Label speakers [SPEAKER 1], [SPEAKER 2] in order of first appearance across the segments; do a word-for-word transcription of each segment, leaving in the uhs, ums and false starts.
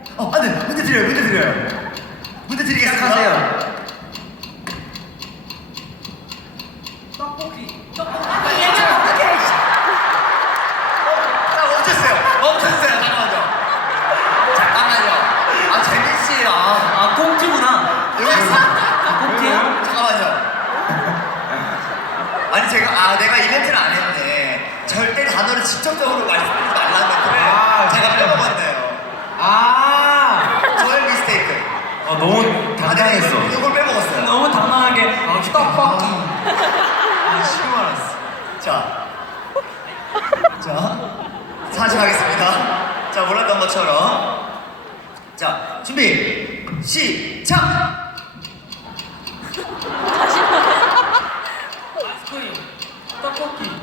[SPEAKER 1] 어, 안 돼. 문제 드려요. 문제 드려요. 문제 드리겠습니다.
[SPEAKER 2] 시작하세요.
[SPEAKER 3] 떡볶이.
[SPEAKER 1] 자, 멈췄어요. 멈췄어요. 잠깐만요. 잠깐만요. 아, 재민씨. 아,
[SPEAKER 2] 아, 꽁트구나.
[SPEAKER 1] 모르겠어.
[SPEAKER 2] 아, 꽁트야?
[SPEAKER 1] 잠깐만요. 아니, 제가, 아, 내가 이벤트를 안 했네. 절대 단어를 직접적으로 말씀드리지 말라는 멘트를
[SPEAKER 2] 아,
[SPEAKER 1] 제가 빼먹었네요.
[SPEAKER 2] 아,
[SPEAKER 1] 저의 미스테이크.
[SPEAKER 2] 어, 너무 당당했어.
[SPEAKER 1] 아, 이걸 빼먹었어요.
[SPEAKER 2] 너무 당당하게. 아, 떡볶이.
[SPEAKER 1] 아, 시금 알았어. 자. 자. 다시 가겠습니다. 자, 몰랐던 것처럼. 자, 준비. 시작!
[SPEAKER 3] 아이스크림. 떡볶이.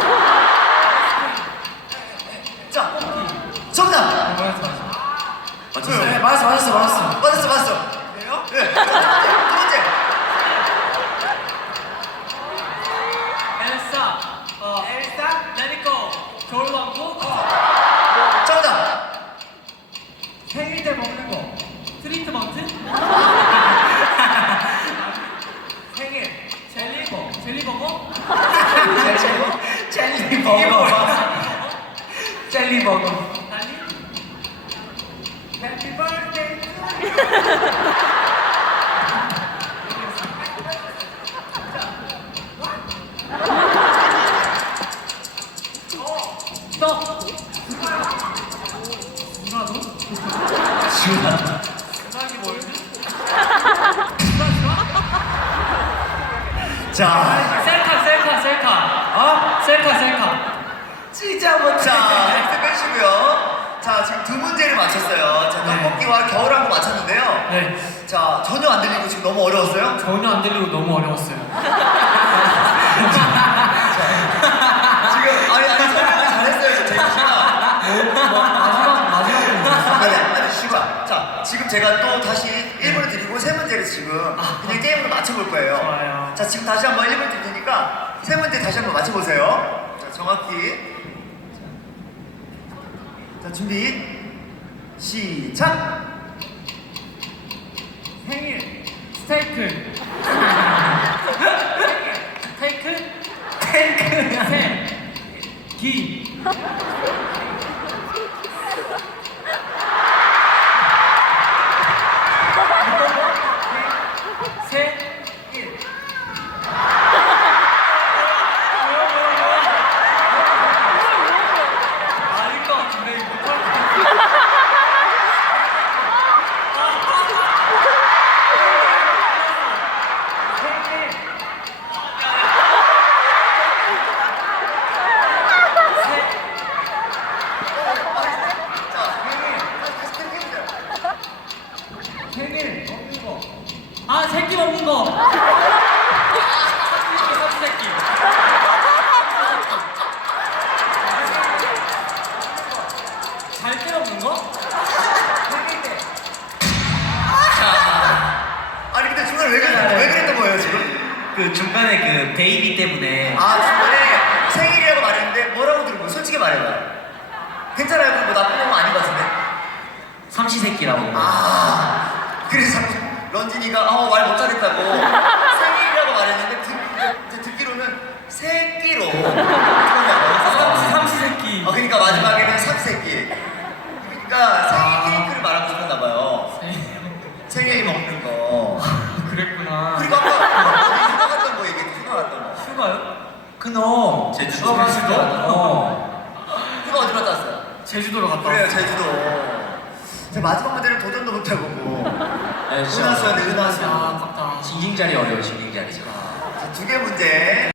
[SPEAKER 1] 자, 정답!
[SPEAKER 2] 맞췄어요.
[SPEAKER 1] 네,
[SPEAKER 2] 맞았어, 맞았어, 맞았어.
[SPEAKER 1] 맞았어, 맞았어.
[SPEAKER 3] 그래요?
[SPEAKER 1] 네. 자, 두 번째.
[SPEAKER 3] 엘사. 어, 엘사. 레디고. 겨울왕국.
[SPEAKER 1] 정답!
[SPEAKER 3] 생일 때 먹는 거. 트리트먼트. 생일. 젤리버. 젤리버거.
[SPEAKER 2] 젤리 버거. 젤리 버거.
[SPEAKER 3] 달리. 해피 버스데이. 떡. 누나도?
[SPEAKER 2] 지훈아.
[SPEAKER 3] 누나기 뭐였지?
[SPEAKER 1] 자,
[SPEAKER 3] 셀카 셀카 셀카. 어? 셀카 셀카.
[SPEAKER 2] 진짜 못해.
[SPEAKER 1] 자, 엑스 빼시고요. 자, 지금 두 문제를 맞췄어요. 자,
[SPEAKER 3] 네.
[SPEAKER 1] 떡볶이와 겨울왕국 맞췄는데요.
[SPEAKER 3] 네.
[SPEAKER 1] 자, 전혀 안 들리고 지금 너무 어려웠어요?
[SPEAKER 3] 전혀 안 들리고 너무 어려웠어요.
[SPEAKER 1] 지금, 아니, 아니, 설명을 잘했어요, 저 재민 씨가.
[SPEAKER 3] 마지막 마지막
[SPEAKER 1] 아니, 아니, 쉬가. 자, 지금 제가 또 다시 일 분을 드리고 세 문제를 지금 그냥 게임으로 맞춰볼 거예요.
[SPEAKER 3] 좋아요.
[SPEAKER 1] 자, 지금 다시 한번 일 분 드릴 테니까 세 문제 다시 한번 맞춰보세요. 자, 정확히. 자, 준비. 시작!
[SPEAKER 3] 생일 스테이크. 테이크
[SPEAKER 2] 탱크.
[SPEAKER 3] 세기 세일. 아닐 것 같은데 이거 못할 것 같아. 생일 먹는 거. 아 새끼 먹는 거. 삼시세끼 삼시세끼. 잘 때 먹는 거? 생일 때.
[SPEAKER 1] 아니, 근데 중간에 왜, 그랬, 왜 그랬던 거예요, 지금?
[SPEAKER 2] 그 중간에 그 베이비 때문에.
[SPEAKER 1] 아, 중간에 생일이라고 말했는데 뭐라고 들은 거예요? 솔직히 말해봐요. 괜찮아요? 그럼 뭐 나쁜 건 아닌 것 같은데?
[SPEAKER 2] 삼시세끼라고.
[SPEAKER 1] 아, 그래서 자꾸 런진이가 어, 말 못하겠다고 생일이라고 말했는데 듣, 듣기로는 새끼로 들었냐고요.
[SPEAKER 3] 삼시세끼.
[SPEAKER 1] 어, 그러니까 마지막에는 삼새끼. 그러니까 생일 케이크를 말하고 싶었나봐요. 생일 먹는 거.
[SPEAKER 3] 그랬구나.
[SPEAKER 1] 그리고 아까 어디 휴가 갔던 거 얘기했죠? 휴가 갔던 거.
[SPEAKER 3] 휴가요?
[SPEAKER 2] 그너 제주도
[SPEAKER 3] 제주도?
[SPEAKER 2] 갔을 때. 어.
[SPEAKER 1] 휴가 어디 갔다 왔어요?
[SPEAKER 3] 제주도로 갔다
[SPEAKER 1] 그래요,
[SPEAKER 3] 왔어요.
[SPEAKER 1] 제주도. 제가 마지막 무대는 도전도 못해보고
[SPEAKER 2] 네, 진짜.
[SPEAKER 1] 은하수였는데 은하수.
[SPEAKER 3] 아, 아깝다.
[SPEAKER 2] 징징자리 어려워, 징징자리.
[SPEAKER 1] 두 개 문제.